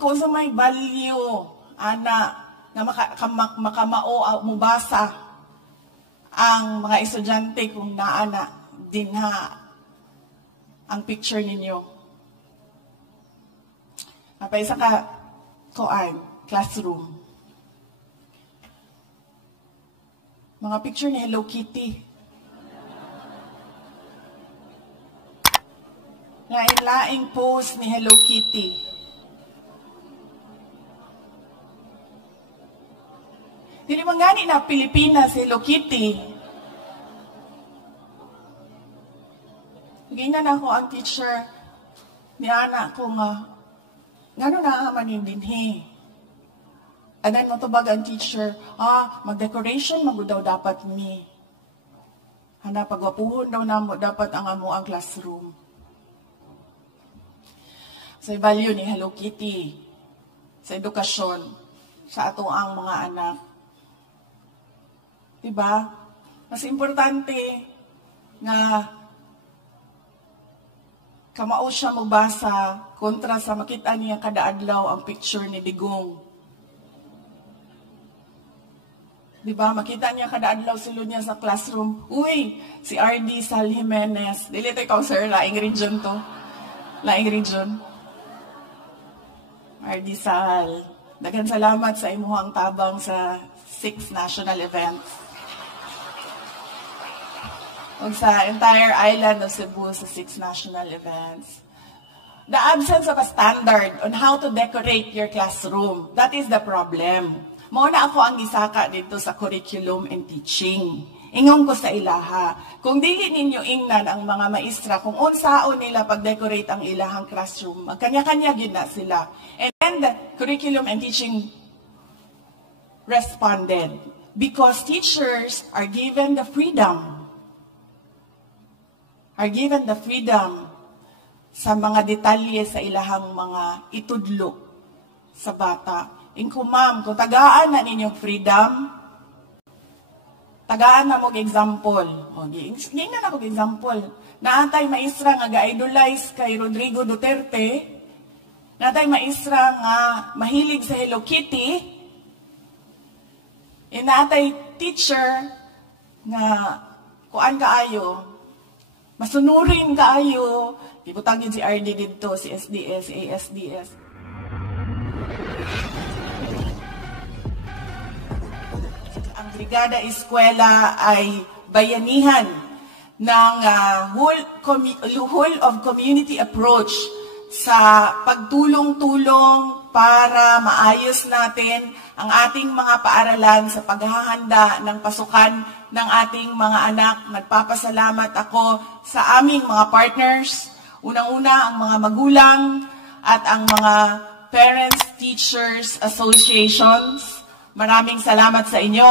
kung sa may value, ana, na makamao mubasa ang mga estudyante kung naana dinha ang picture ninyo. Isa ka classroom. Mga picture ni Hello Kitty. Lain-laing pose ni Hello Kitty. Dili man gani na Pilipinas Hello Kitty. Ganyan ako ang teacher ni anak ko nga, ngano na manin dinhi. Anan mo tubag ang teacher, mag-decoration magud daw dapat mi. Hana pagwapuhon daw namo dapat ang amo ang classroom. Sa value ni Hello Kitty, sa edukasyon, sa ato ang mga anak. Diba? Mas importante nga kamao siya mabasa kontra sa makita niya kada adlaw ang picture ni Digong. Diba? Makita niya kada adlaw sulod niya sa classroom. Uy, si RD Sal Jimenez. Dili to ikaw, sir. Laing region to. Laing region. RD Sal. Daghang salamat sa imuhang tabang sa 6 national events. O sa entire island of Cebu sa 6 national events. The absence of a standard on how to decorate your classroom, that is the problem. Mauna ako ang isaka dito sa curriculum and teaching. Ingon ko sa ilaha, kung dili ninyo ingnan ang mga maestra, kung unsaon nila pag-decorate ang ilahang classroom, magkanya-kanya gid na sila. And then the curriculum and teaching responded, because teachers are given the freedom sa mga detalye sa ilahang mga itudlo sa bata. Ingko ma'am, kung tagaan na ninyong freedom, tagaan na mong example. Ngayon na akong example. Naantay maestra nga ga-idolize kay Rodrigo Duterte, naantay maestra nga mahilig sa Hello Kitty, naantay teacher nga kuan kaayo, masunurin kaayo, ibutangin si RD dito, si SDS, si ASDS. Ang Brigada Eskwela ay bayanihan ng whole of community approach sa pagtulong-tulong para maayos natin ang ating mga paaralan sa paghahanda ng pasukan ng ating mga anak. Nagpapasalamat ako sa aming mga partners, unang-una ang mga magulang at ang mga parents, teachers, associations. Maraming salamat sa inyo.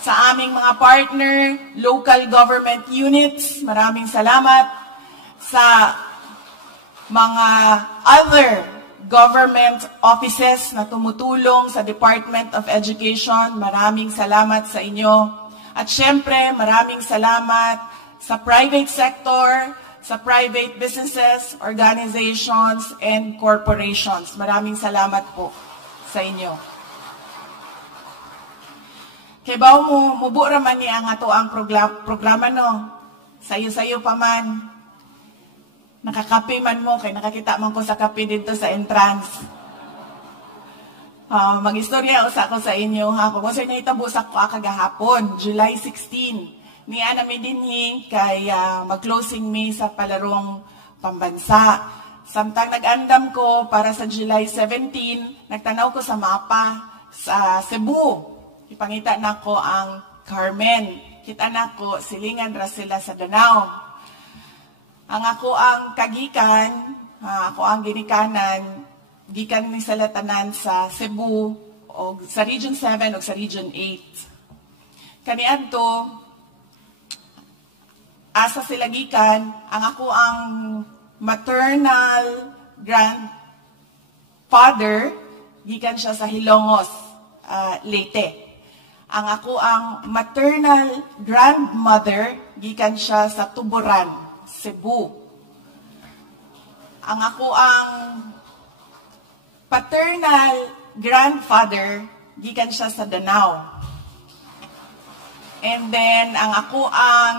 Sa aming mga partner, local government units, maraming salamat. Sa mga other government offices na tumutulong sa Department of Education, maraming salamat sa inyo. At syempre, maraming salamat sa private sector, sa private businesses, organizations, and corporations. Maraming salamat po sa inyo. Kaya ba mubo raman niya ang ato ang programa no? Sayo-sayo pa man. Nakakape man mo, kay nakakita man ko sa kape dito sa entrance. Mag-istorya usa ko sa inyo ha. Kung sa'yo na itabo sa ko kagahapon, July 16. Niya namin dinhi kay mag-closing me sa palarong pambansa. Samtang nag-andam ko para sa July 17, nagtanaw ko sa mapa sa Cebu. Ipangita na ko ang Carmen. Kita na ko, silingan ra sila sa Danao. Ang ako ang kagikan, ako ang ginikanan, gikan ni salatanan sa Cebu, o sa Region 7 o sa Region 8. Kaniadto, asa sila gikan, ang ako ang maternal grandfather, gikan siya sa Hilongos, Leyte. Ang ako ang maternal grandmother, gikan siya sa Tuburan, Cebu. Ang ako ang paternal grandfather, gikan siya sa Danao. And then, ang ako ang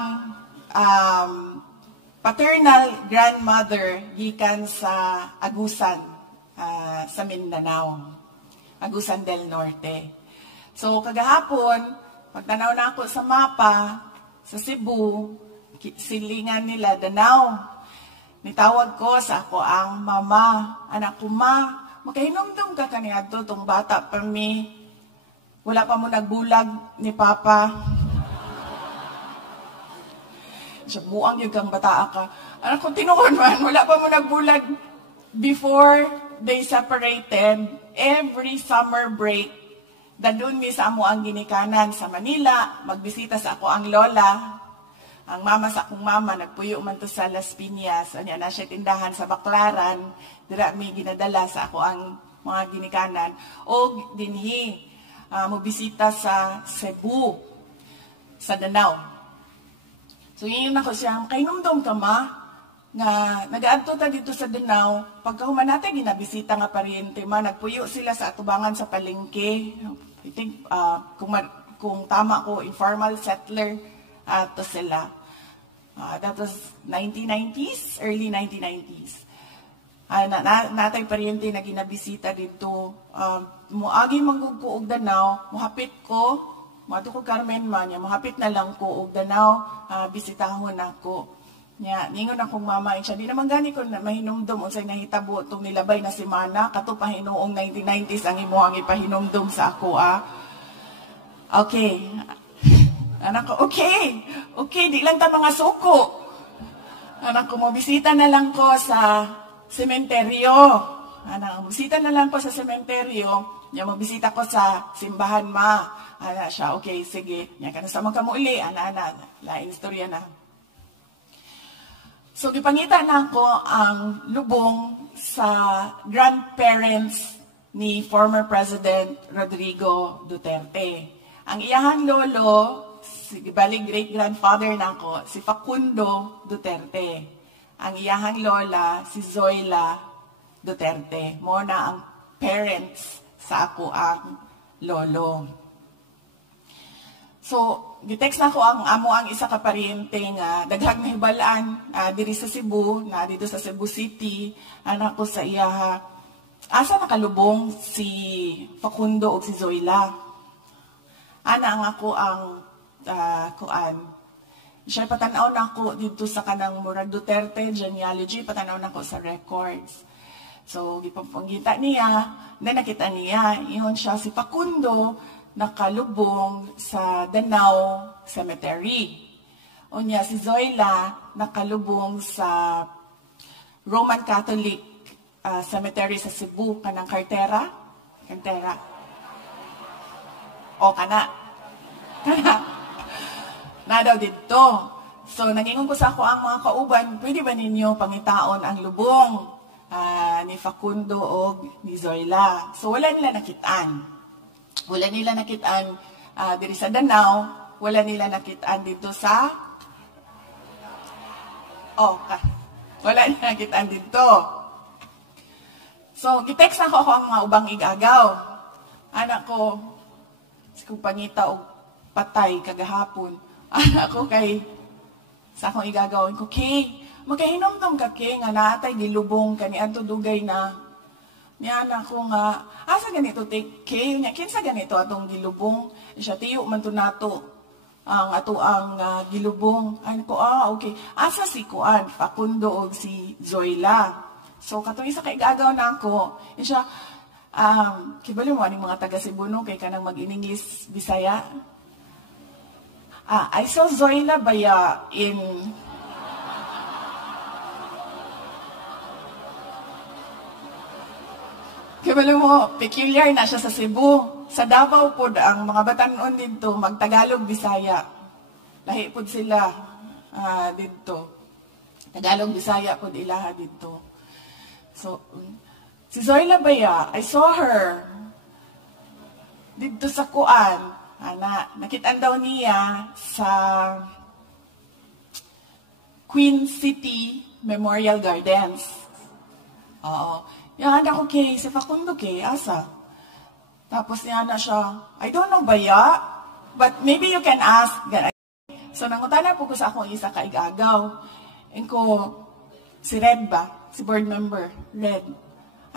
paternal grandmother, gikan sa Agusan, sa Mindanao. Agusan del Norte. So, kagahapon, pagtanaw na ako sa mapa, sa Cebu, silingan nila, Danao. Nitawag ko sa ako ang mama, anak ko, ma, magkahinumdum ka kaniadto, tong bata pa mi. Wala pa mo nagbulag ni Papa. Siya, buang yung kang bata ka. Anak ko, tinuon man, wala pa mo nagbulag. Before they separated, every summer break, dadun mi sa amo ang ginikanan sa Manila, magbisita sa ako ang lola. Ang mama sa akong mama, nagpuyo man to sa Las Piñas. Anya na siya tindahan sa Baclaran. Dira mi ginadala sa ako ang mga ginikanan. O dinhi, mobisita sa Cebu, sa Danao. So yun ako siya, kainumdum ka ma, nga nag-aadto ta dito sa Danao, pagkahuman natin ginabisita nga pariente ma, nagpuyo sila sa atubangan sa palengke. I think, kung tama ko, informal settler to sila. That was 1990s, early 1990s. Natay pariente na ginabisita dito. Muagi manggugko og Danao, muhapit ko, mato ko Carmen man, muhapit na lang ko og Danao, bisitahon ako. Nya, ningon akong mama, siya, di naman gani ko na mahinumdum, unsay nahitabo itong nilabay na si Mana, kato pa hinuong 1990s ang imo ang ipahinumdum sa ako, Okay. Anak ko, okay, di lang ta mga suko. Anak ko, mabisita na lang ko sa sementeryo. Anak, mabisita na lang ko sa sementeryo. Mabisita ko sa simbahan ma. Anak siya, okay, sige. Nya ka na sa magkamuli. Anak, laing istorya na. So, gipangita na ako ang lubong sa grandparents ni former President Rodrigo Duterte. Ang iyahang lolo, si bali great-grandfather na ako, si Facundo Duterte. Ang iyahang lola, si Zoila Duterte. Mo na ang parents sa ako ang lolo. So, gitext na ko ang amo ang isa ka pariente nga daghang nahibalaan diri sa Cebu, na dito sa Cebu City, anak ko sa iyaha. Asa nakalubong si Facundo o si Zoila? Ana ang ako ang kuan. Siya patanaw na ako dito sa kanang Murag Duterte genealogy, patanaw na ako sa records. So, gipapanggita niya, na nakita niya, iyon siya si Facundo, nakalubong sa Danao Cemetery. Unya si Zoila, nakalubong sa Roman Catholic Cemetery sa Cebu, kanang Cartera. O, kana. Na daw dito. So, nangingon ko sa ako ang mga kauban, pwede ba ninyo pangitaon ang lubong ni Facundo o ni Zoila? So, wala nila nakitaan. Wala nila nakitaan diri sa Danao. Wala nila nakitaan dito sa... wala nila nakitaan dito. So, gitext na ako ang mga ubang igagaw. Anak ko, kung pangita o patay kagahapon, anak ko kay sa akong igagawin ko, Kay, magkahinomdom ka, Kay, nga naatay gilubong ka ni Anto Dugay na. Niya anak ko nga, asa ganito, Kay, niya, kinsa ganito atong gilubong? Siya, tiyo man to nato ang ato ang gilubong. Ay ko, okay. Asa si Kuan, Facundo o si Zoila. So, katong isa kay igagaw na ako, siya, kibali mo aning mga taga Cebu no kay kanang mag-English Bisaya. I saw Zoila Baya in kibali mo, peculiar na siya sa Cebu. Sa Davao pod ang mga batanon dito mag-Tagalog Bisaya. Lahi pod sila dito. Tagalog Bisaya pod ilaha dito. So si Zoila Baya, I saw her dito sa Kuan. Nakitaan daw niya sa Queen City Memorial Gardens. Oo. Yan ako kay, si Facundo kay, asa. Tapos niya na siya, I don't know ba ya? But maybe you can ask. So nangutana po ko sa akong isa kaigagaw. And ko, si Red ba? Si board member, Red.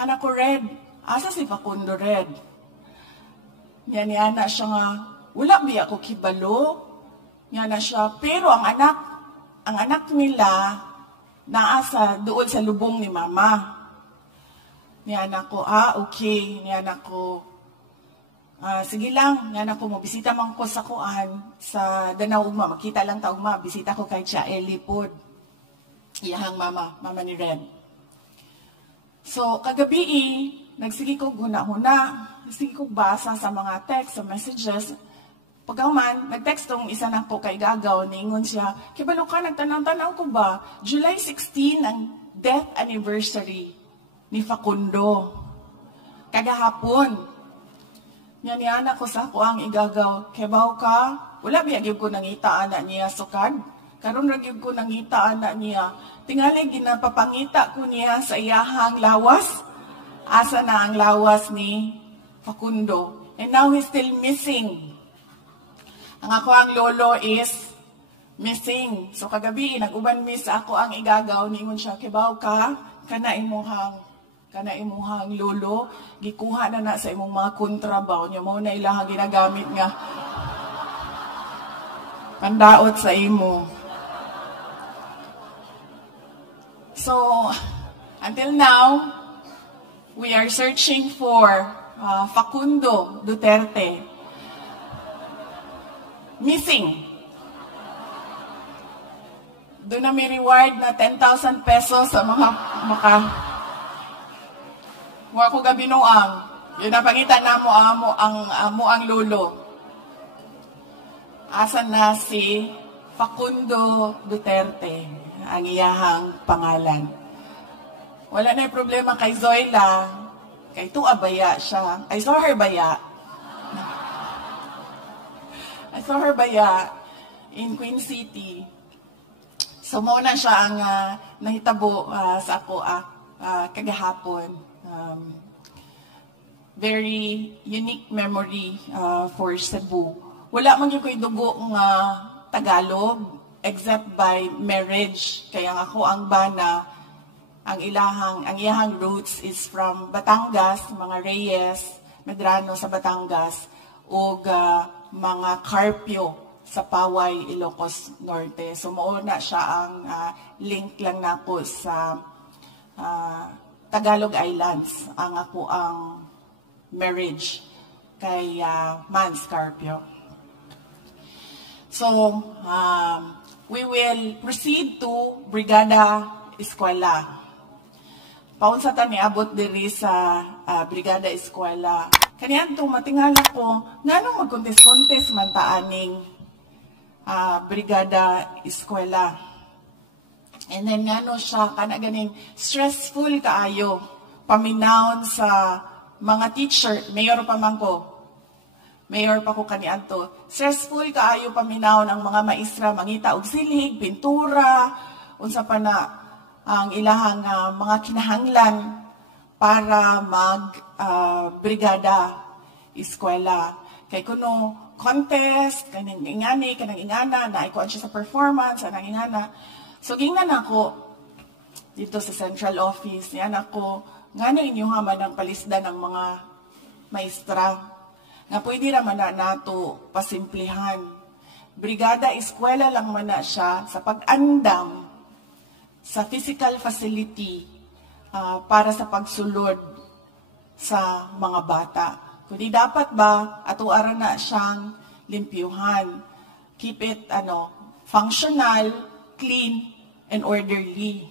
Anak ko, Red. Asa si Facundo, Red? Yan niya na siya nga, wala ba ako kibalo? Yan na siya. Pero ang anak nila, naasa doon sa lubong ni mama. Niyan ako, okay. Niyan ako, sige lang. Niyan ako, mabisita man ko sa kuan, sa Danau Ugma. Makita lang ta Ugma. Bisita ko kay Tia Eli pod. Iyahang mama ni Red. So, kagabi, nagsige ko guna-huna. Nagsige ko basa sa mga text, sa messages. Pagkaman, nag-text tong isa na po kay Gagaw, niingon siya, kibalo ka, nagtanong-tanong ko ba, July 16 ang death anniversary ni Facundo. Kagahapon. Yan ako sa ako ang igagaw, kibaw ka, wala biyagib ko nangitaan na niya sukad, karon ragyib ko nangitaan na niya, tingali ginapapangita ko niya sa iyahang lawas, asa na ang lawas ni Facundo. And now he's still missing. Ang ako ang lolo is missing. So kagabi, nag-uban miss ako ang igagaw, ningon siya, kibaw ka, kana imuhang lolo, gikuha na sa imong mga kontrabaw, niya mo na ilahang ginagamit nga. Pandaot sa imo. So, until now, we are searching for Facundo Duterte. Missing. Doon na may reward na 10,000 pesos sa mga Wa ko gabinuang. Yun na pangitan na mo ang lolo. Asan na si Facundo Duterte, ang iyahang pangalan. Wala na yung problema kay Zoila. Kay Tua Baya siya. I saw her baya in Queen City. So, muna siya ang nahitabo sa ako kagahapon. Very unique memory for Cebu. Wala man yung ko'y dugo nga Tagalog, except by marriage. Kaya ako ang bana, ang iyahang roots is from Batangas, mga Reyes, Medrano sa Batangas, o mga Carpio sa Paway, Ilocos Norte. So, mauna siya ang link lang nako sa Tagalog Islands. Ang ako ang marriage kay Mans Carpio. So, we will proceed to Brigada Eskwela. Paunsa ta niabot diri sa Brigada Eskwela. Kaniyan to matingala ko, nganong magkontes-kontes man ta aning Brigada Eskwela. And then ngano siya ganing stressful kaayo paminawon sa mga teacher, mayor pa man ko. Mayor pa ko kaniadto. Stressful kaayo paminawon ang mga maestra mangita og silig, pintura, unsa pa na ang ilahang mga kinahanglan para brigada eskwela. Kay kuno contest, kanang ingana, naikuan siya sa performance, anang ingana. So, gingnan ako dito sa central office, yan ako, ngano inyong haman ang palisda ng mga maestra, nga pwede naman na nato pasimplihan. Brigada eskwela lang man na siya sa pag-andam sa physical facility para sa pagsulod sa mga bata. Kundi dapat ba atuaran na siyang limpyuhan. Keep it functional, clean, and orderly.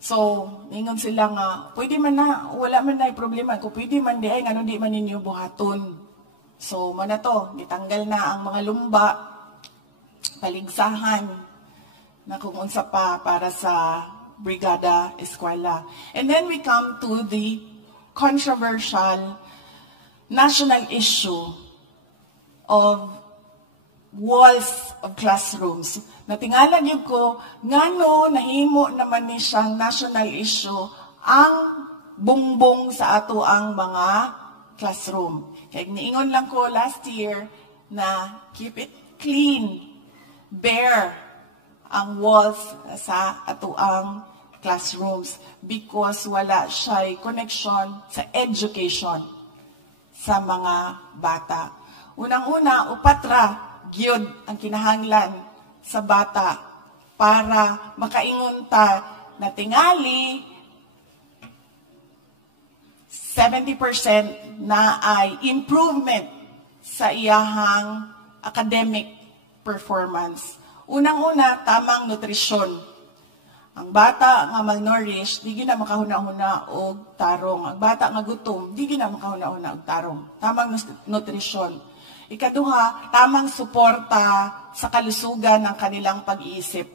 So, ningon sila nga, pwede man na, wala man na problema. Kung pwede man di ay, di man ninyo buhaton. So, mana to, ditanggal na ang mga lumba, paligsahan, na kung unsa pa para sa Brigada Eskwela. And then we come to the controversial national issue of walls of classrooms. Natingalan yun ko, ngano nahimo naman ni siyang national issue ang bungbong sa ato ang mga classroom. Kaya niingon lang ko last year na keep it clean, bare ang walls sa ato ang classrooms because wala siya'y connection sa education sa mga bata. Unang-una, upatra, gyud ang kinahanglan sa bata para makaingon ta na tingali 70% na ay improvement sa iyahang academic performance. Unang-una, tamang nutrisyon. Ang bata nga malnourished, di gina makahuna-huna og tarong. Ang bata nga gutom, di gina makahuna-huna og tarong. Tamang nutrisyon. Ikaduha, tamang suporta sa kalusugan ng kanilang pag-iisip.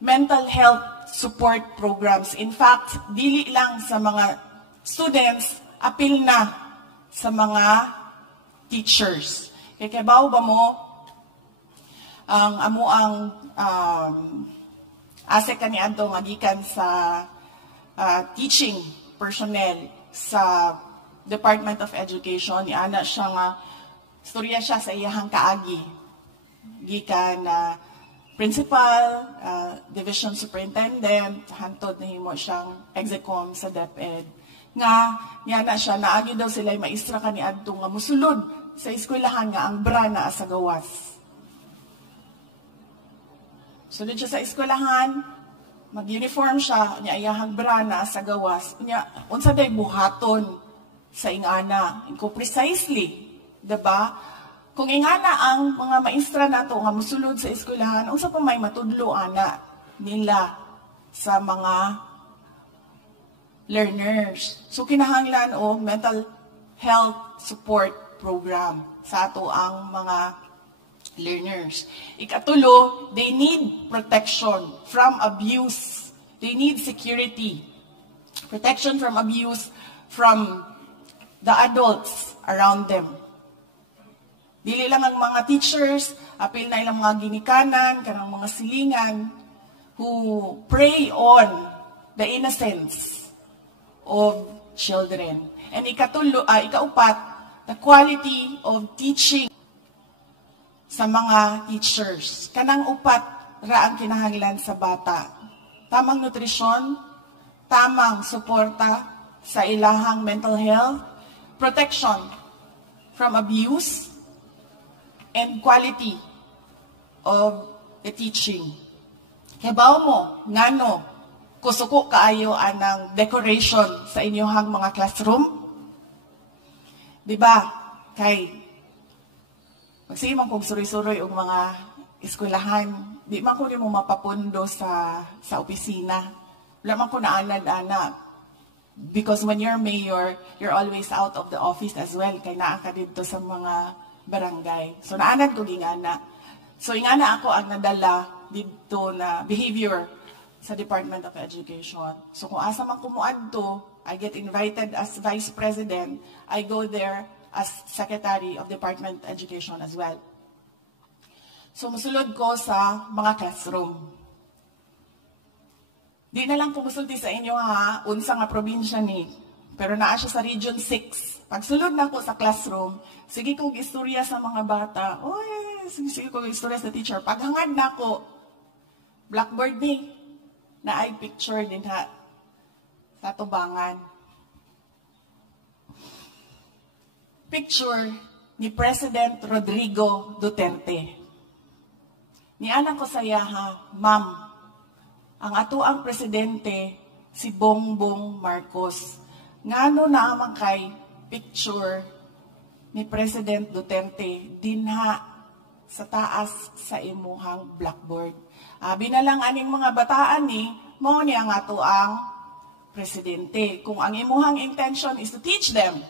Mental health support programs. In fact, dili lang sa mga students, apil na sa mga teachers. Kaya kabaw ba mo, ang amuang asek kaniadto nga gikan sa teaching personnel sa Department of Education, ana siya nga storya siya sa iyahang kaagi gikan principal, division superintendent, hantod na himo siyang execom sa DepEd. Nga na siya naagi daw sila maestra kaniadto nga musulod sa eskwelahan nga ang bra naa sa gawas. Sulod siya sa eskwelahan, mag-uniform siya, niya iyahang bra naa sa gawas. Niya unsa day buhaton sa ingana. Ko precisely, diba? Kung ingana ang mga maestra nato nga musulod sa eskwelahan, unsa pa may matudlo ana nila sa mga learners. So kinahanglan o mental health support program sa ato ang mga learners. Ikatulo, they need protection from abuse. They need security. Protection from abuse from the adults around them. Dili lang ang mga teachers, apil na ilang mga ginikanan, kanang mga silingan, who prey on the innocence of children. And ikaupat, the quality of teaching sa mga teachers. Kanang upat ra ang kinahanglan sa bata. Tamang nutrisyon, tamang suporta sa ilahang mental health, protection from abuse, and quality of the teaching. Kabaw mo, ngano, kusuko kaayo anang decoration sa inyohang mga classroom? Diba? Kay magsimang kong suroy-suroy og mga eskwelahan, di man ko mo mapapundo sa opisina. Wala man ko naanad-ana. Because when you're mayor, you're always out of the office as well. Kay naa ka dito sa mga barangay. So naanad ko gingana. So ingana ako ang nadala dito na behavior sa Department of Education. So kung asa man kumuadto, I get invited as Vice President. I go there as Secretary of Department of Education as well. So musulod ko sa mga classroom. Di na lang kumusulti sa inyo ha, unsa nga probinsya ni. Pero naa siya sa Region 6. Pagsulod na ko sa classroom, sige kong istorya sa mga bata. Oy, sige kong istorya sa teacher. Paghangad na ko, blackboard ni, na ay picture din ha, sa tubangan. Picture ni President Rodrigo Duterte. Nianan ko sa yaha, Ma'am, ang ato ang presidente si Bongbong Marcos. Ngano na amang kay picture ni President Duterte dinha sa taas sa imuhang blackboard. Abi na lang aning mga bataan ni mo ni ang ato ang presidente. Kung ang imuhang intention is to teach them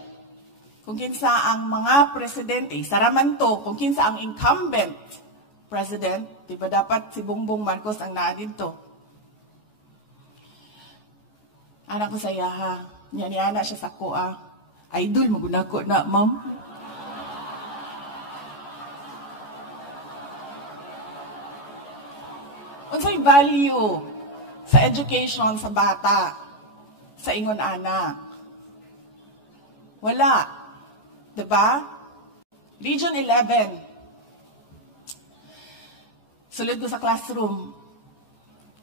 kung kinsa ang mga presidente, saraman to, kung kinsa ang incumbent president, di ba dapat si Bongbong Marcos ang naadin to? Anak ko sa yaha, niya siya sa kuha. Idol, maguna ko na, ma'am. Unsay value sa education sa bata? sa ingon ana? Wala. Diba? Region 11. Sulod ko sa classroom.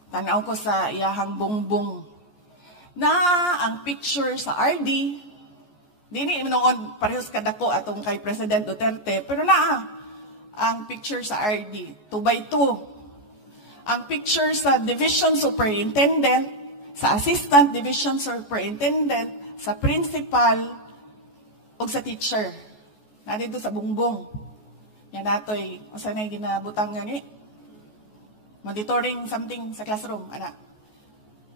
Tanaw ko sa iyahang bongbong. Na ang picture sa RD, dini noon parehas kadako atong kay President Duterte, pero ang picture sa RD, 2x2. Ang picture sa Division Superintendent, sa Assistant Division Superintendent, sa Principal, o sa teacher. Nandito sa bungbong. Yan natoy, o sanay ginabutang nga ni. Monitoring something sa classroom, anak.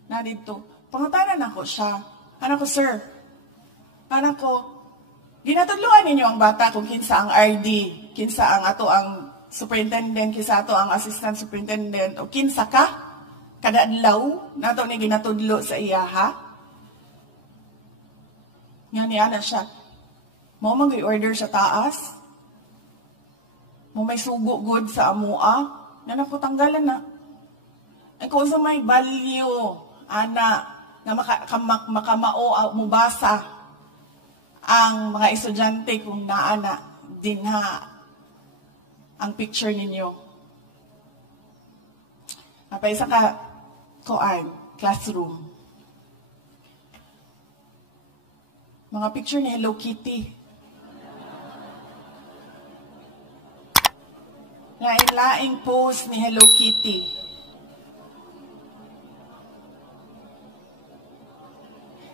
Nandito. Pangutanan ako siya. Anak ko, sir. Anak ko, ginatudluan ninyo ang bata kung kinsa ang RD, kinsa ang ato ang superintendent, kinsa ato ang assistant superintendent, o kinsa ka? Kada adlaw, nato ni ginatudlo sa iyaha. Nga ni ana siya. Mo mag-order sa taas. Mo may sugo good sa amua. Yan ako tanggalan na. Ay kung sa may value, ana, na makamao mubasa ang mga estudyante kung naana dinha ang picture ninyo. Apa isa ka classroom. Mga picture ni Hello Kitty. Laing pose ni Hello Kitty.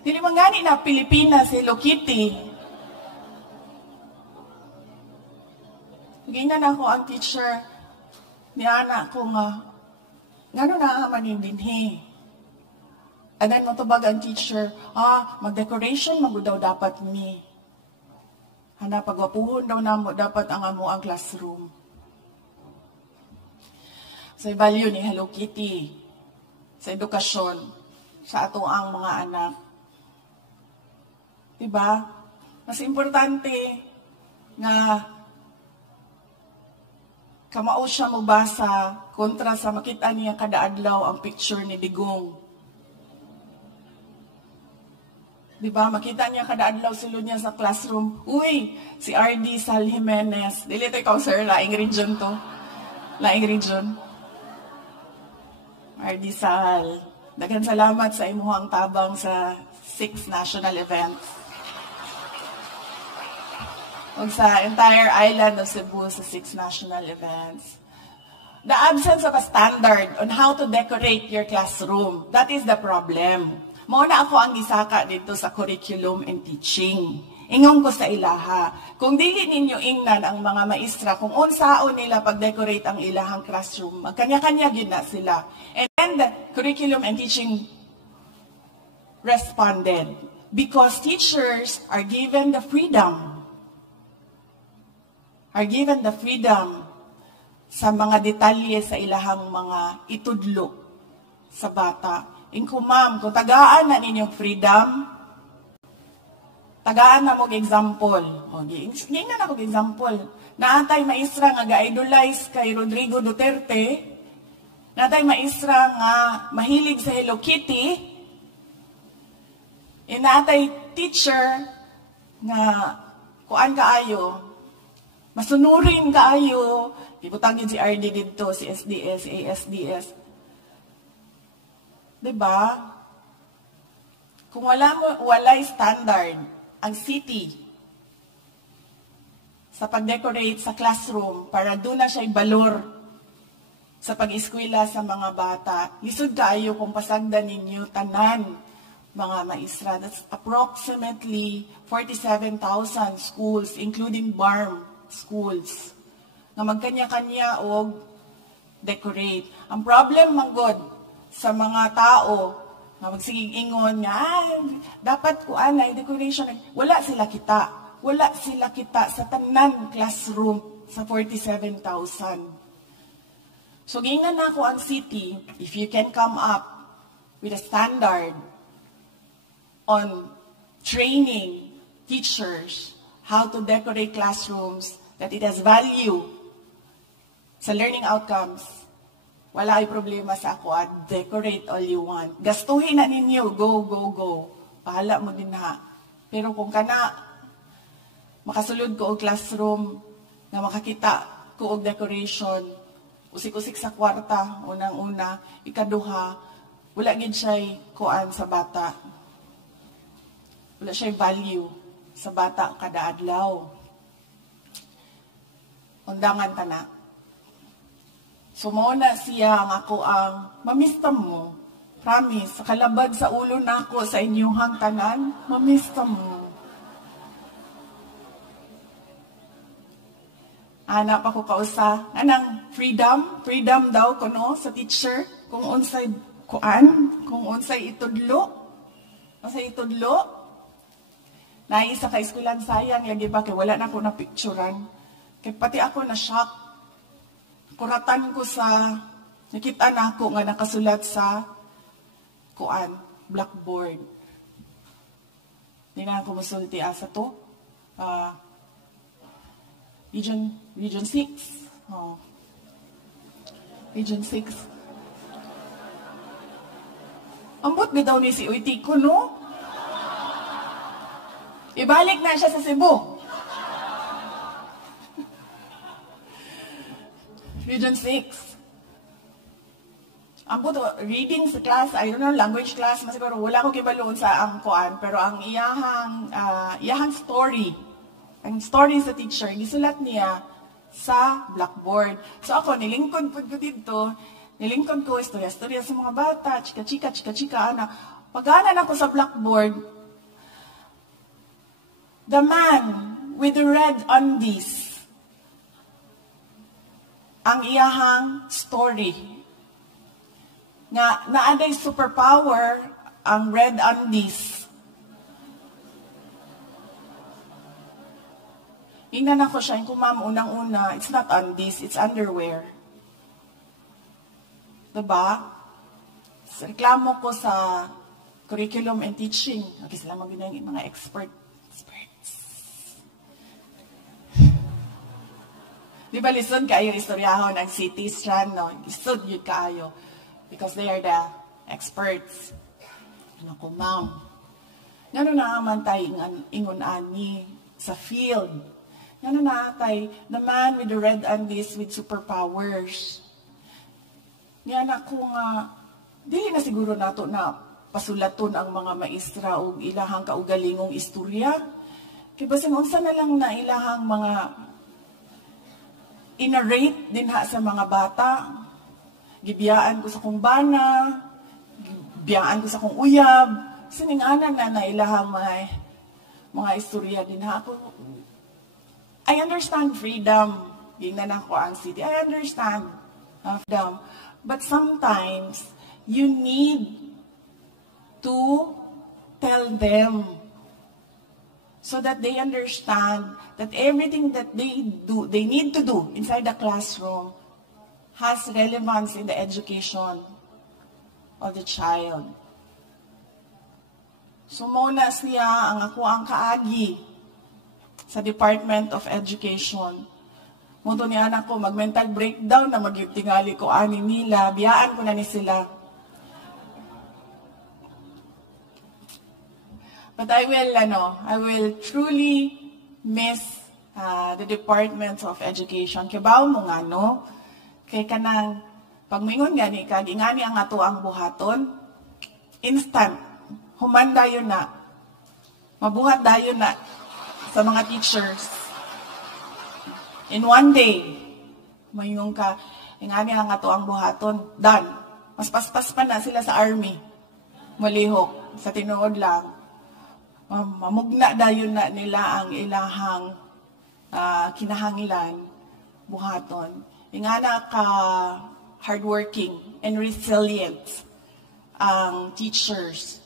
Dili man gani na Pilipinas si Hello Kitty. Ganyan ako ang teacher ni anak ko nga. Ngano na manin dinhi. Anan mo tubag ang teacher, mag-decoration magud daw dapat mi. Hana pagwapuhon daw namo dapat ang amo ang classroom. Sa value ni Hello Kitty, sa edukasyon, sa ato ang mga anak. Diba? Mas importante nga kamao siya mabasa kontra sa makita niya kada adlaw ang picture ni Digong. Diba? Makita niya kada adlaw sulod niya sa classroom. Uy, si RD Sal Jimenez. Dili to ikaw, sir. Laing region to. Laing region. RD Sal. Daghang salamat sa imuhang tabang sa 6 national events. O sa entire island of Cebu sa 6 national events. The absence of a standard on how to decorate your classroom, that is the problem. Mauna ako ang isaka dito sa curriculum and teaching. Ingon ko sa ilaha, kung dili ninyo ingnan ang mga maestra, kung unsaon nila pag-decorate ang ilahang classroom, magkanya-kanya gid na sila. And then the curriculum and teaching responded, because teachers are given the freedom. Sa mga detalye sa ilahang mga itudlo sa bata. Ingko ma'am, kung tagaan na ninyong freedom, tagaan na mong example. Ngayon na akong example. Naatay maestra nga ga-idolize kay Rodrigo Duterte. Naatay maestra nga mahilig sa Hello Kitty. Naatay teacher nga kuan kaayo, masunurin kaayo. Ibutangin si RD dito, si SDS, si ASDS. Diba? Kung walay standard ang city sa pag-decorate sa classroom para doon na siya'y balor sa pag-eskwela sa mga bata, lisod kaayo kung pasagdan ninyo tanan mga maestra. That's approximately 47,000 schools, including BARM schools, na magkanya-kanya og decorate. Ang problem manggod sa mga tao na magsiging ingon nga, dapat kuan na decoration. Wala sila kita. Wala sila kita sa tanan classroom sa 47,000. So, gingan na ako ang city, if you can come up with a standard on training teachers how to decorate classrooms, that it has value sa learning outcomes, wala ay problema sa ako at decorate all you want. Gastuhin na ninyo, go, go, go. Pahala mo din ha. Pero kung kana, makasulod ko og classroom, na makakita ko og decoration, usik-usik sa kwarta, unang-una, ikaduha, wala gid siya'y kuan sa bata. Wala siya'y value sa bata kada adlaw. Undangan ka na. So, mauna siya ang ako ang mamistam mo. Promise, sa kalabad sa ulo na ako sa inyong tanan, mamistam mo. Anak ako kausa. Anang freedom daw ko no, sa teacher. Kung unsay kuan, kung unsay itudlo. Unsay itudlo. Naisa ka eskulan sayang, lagi ba, kay wala na ako na picturean. Kaya pati ako na-shock. Kuratan ko sa, nakita na ako nga nakasulat sa kuan, blackboard. Hindi na ako musulti sa to. Region 6. Oh. Region 6. Ambot na daw ni si Uytiko, no? Ibalik na siya sa Cebu. Region 6. Ang buto, reading sa class, I don't know, language class, masiguro wala ko kibaloon sa ang kuan, pero ang iyahang story, ang story sa teacher, gisulat niya sa blackboard. So ako, nilingkod po ko dito, nilingkod ko, istorya sa mga bata, chika-chika, ana. Pag-anan ako sa blackboard, the man with the red undies, ang iyahang story, nga naaday superpower ang red undies. Ingnan ako siya, kung ma'am, unang-una, it's not undies, it's underwear. Diba? Sa reklamo ko sa curriculum and teaching, okay, sila mag-ginang mga experts. Di ba, listen kayo, istoryahon ang city strand, no? Lisod yun kayo. Because they are the experts. Ano ko, ma'am. Ngano na naman tayo ingon ani sa field. Ngano na tayo, the man with the red undies with superpowers. Ngayon ako nga, dili na siguro nato na pasulaton ang mga maestra o ilahang kaugalingong istorya. Kaya basin, unsa na lang na ilahang mga inarrate din ha sa mga bata. Gibiyaan ko sa kong bana, gibiyaan ko sa kong uyab, sininganan na ilahang mga istorya din ha. I understand freedom, gingnan ako ang city, I understand freedom, but sometimes you need to tell them so that they understand that everything that they need to do inside the classroom has relevance in the education of the child. So muna siya ang ako ang kaagi sa Department of Education. Muto ni anak ko, mag-mental breakdown na mag-tingali ko ani nila, biyaan ko na ni sila. But I will truly miss the Department of Education. Kibaw mo nga, no? Kay kanang pagmingon gani kag ingani ang ato ang buhaton, instant humanda yun na. Mabuhat dayon na sa mga teachers. In one day, mayong ka ingani ang ato ang buhaton, done. Mas paspas pa na sila sa army. Malihok sa tinuod lang. Mamugna dayon na nila ang ilahang kinahanglan buhaton. Ingana ka hardworking and resilient ang teachers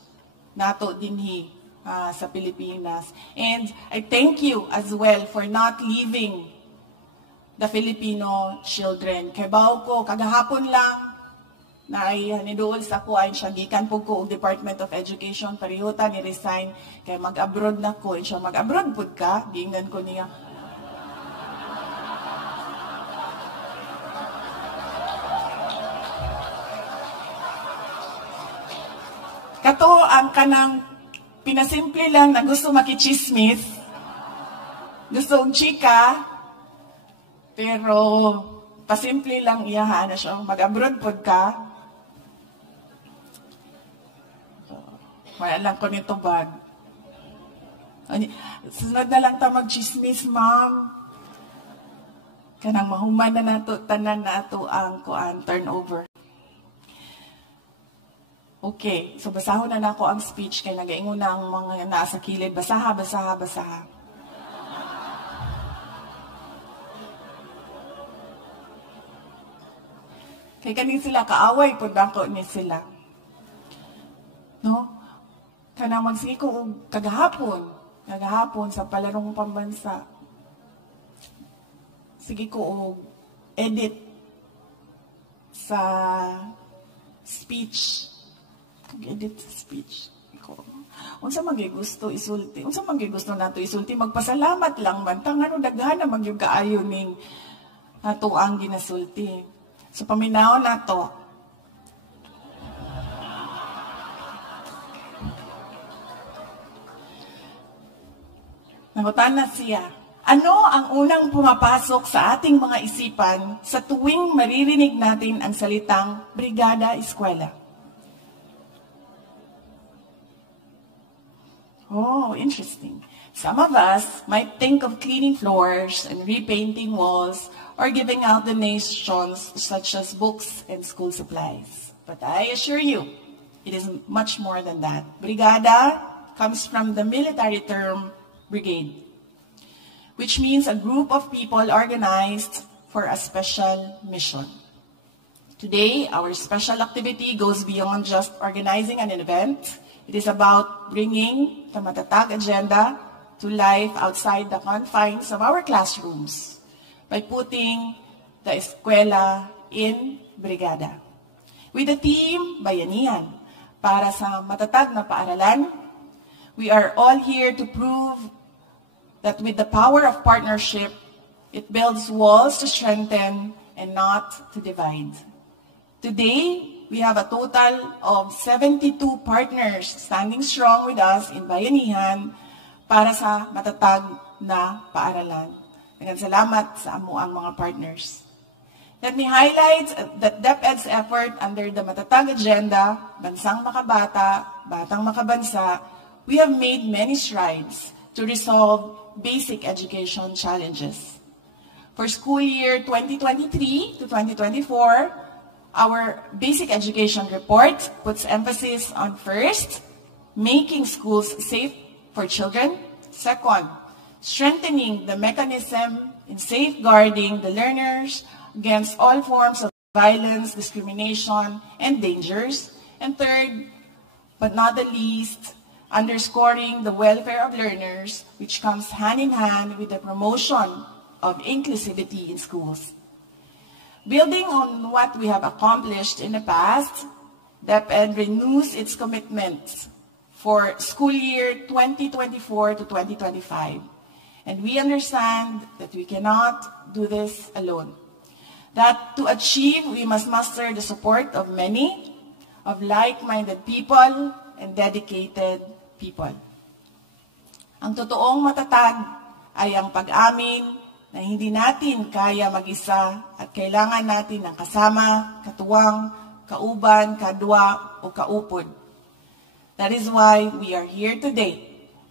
nato dinhi sa Pilipinas. And I thank you as well for not leaving the Filipino children. Kay bawo ko kagahapon lang na niduol sa ko ay siya gikan po ko og Department of Education parihota ni resign kay mag-abroad na ko. Siya mag-abroad pud ka, diingan ko niya. Kato ang kanang pinasimple lang na gusto makichismis, gusto ang chika, pero pasimple lang iyahan na siya. Mag-abroad pod ka. Wala lang ko nito bag. Sunod na lang ta mag-chismis, ma'am. Kanang mahuman na nato, tanan na ato ang turnover. Okay, so basahon na nako ang speech kay nagaingon na ang mga nasa kilid. Basaha. Kay kaning sila kaaway pud bako ni sila. No? Kanang magsige ko kagahapon sa palarong pambansa. Sige ko og edit sa speech. Kag-edit sa speech. Unsa man gyud gusto isulti? Unsa man gyud gusto nato isulti? Magpasalamat lang man tang ano daghan na magyud kaayo ning ato ang ginasulti. So paminaw nato. Nangutan na siya. Ano ang unang pumapasok sa ating mga isipan sa tuwing maririnig natin ang salitang Brigada Eskwela? Oh, interesting. Some of us might think of cleaning floors and repainting walls or giving out donations such as books and school supplies. But I assure you, it is much more than that. Brigada comes from the military term brigade, which means a group of people organized for a special mission. Today, our special activity goes beyond just organizing an event. It is about bringing the Matatag agenda to life outside the confines of our classrooms by putting the eskwela in Brigada. With the team, Bayanihan, para sa matatag na paaralan, we are all here to prove that with the power of partnership, it builds walls to strengthen and not to divide. Today, we have a total of 72 partners standing strong with us in Bayanihan para sa matatag na paaralan. Daghang salamat sa amo ang mga partners. Let me highlight that DepEd's effort under the Matatag Agenda, Bansang Makabata, Batang Makabansa, we have made many strides to resolve basic education challenges. For school year 2023 to 2024, our basic education report puts emphasis on first, making schools safe for children. Second, strengthening the mechanism in safeguarding the learners against all forms of violence, discrimination, and dangers. And third, but not the least, underscoring the welfare of learners, which comes hand in hand with the promotion of inclusivity in schools. Building on what we have accomplished in the past, DepEd renews its commitments for school year 2024 to 2025. And we understand that we cannot do this alone. That to achieve, we must muster the support of many, of like-minded people, and dedicated people. Ang totoong matatag ay ang pag-amin na hindi natin kaya mag-isa at kailangan natin ng kasama, katuwang, kauban, kadwa, o kaupod. That is why we are here today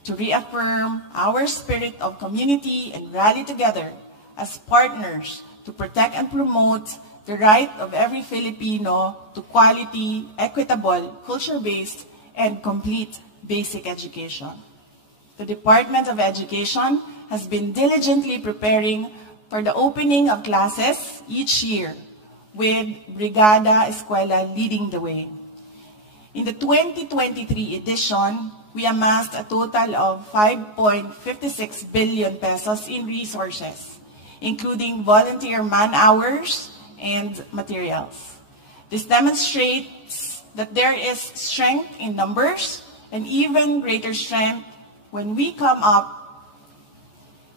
to reaffirm our spirit of community and rally together as partners to protect and promote the right of every Filipino to quality, equitable, culture-based, and complete basic education. The Department of Education has been diligently preparing for the opening of classes each year, with Brigada Eskwela leading the way. In the 2023 edition, we amassed a total of 5.56 billion pesos in resources, including volunteer man-hours and materials. This demonstrates that there is strength in numbers and even greater strength when we come up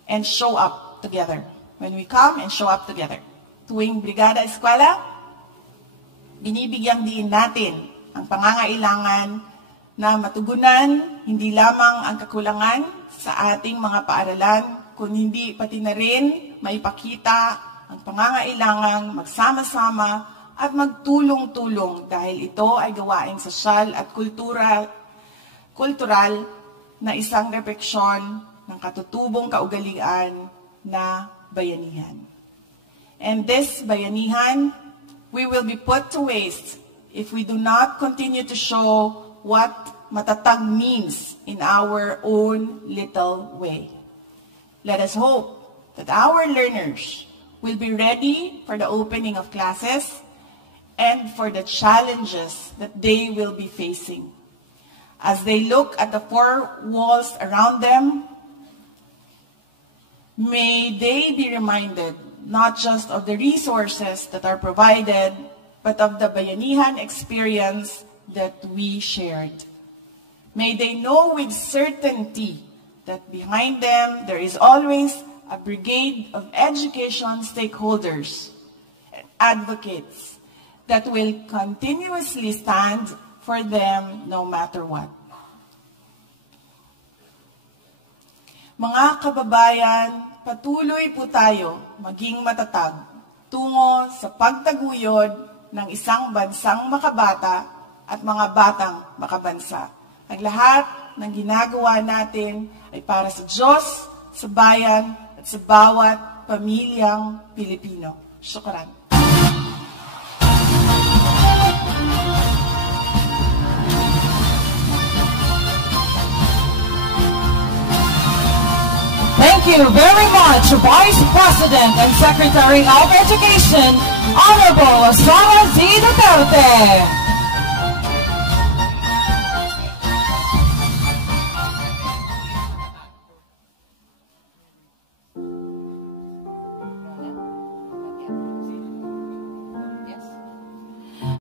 and show up together. When we come and show up together. Tuwing Brigada Eskwela, binibigyang diin natin ang pangangailangan na matugunan hindi lamang ang kakulangan sa ating mga paaralan, kundi pati na rin maipakita ang pangangailangang magsama-sama at magtulong-tulong dahil ito ay gawaing sosyal at kultural na isang refleksyon ng katutubong kaugalian na bayanihan. And this bayanihan, we will be put to waste if we do not continue to show what matatag means in our own little way. Let us hope that our learners will be ready for the opening of classes and for the challenges that they will be facing. As they look at the four walls around them, may they be reminded not just of the resources that are provided, but of the bayanihan experience that we shared. May they know with certainty that behind them there is always a brigade of education stakeholders and advocates that will continuously stand for them no matter what. Mga kababayan, patuloy po tayo maging matatag tungo sa pagtaguyod ng isang bansang makabata at mga batang makabansa. Ang lahat ng ginagawa natin ay para sa Diyos, sa bayan, at sa bawat pamilyang Pilipino. Syukran. Thank you very much, Vice President and Secretary of Education, Honorable Sara Z. Duterte.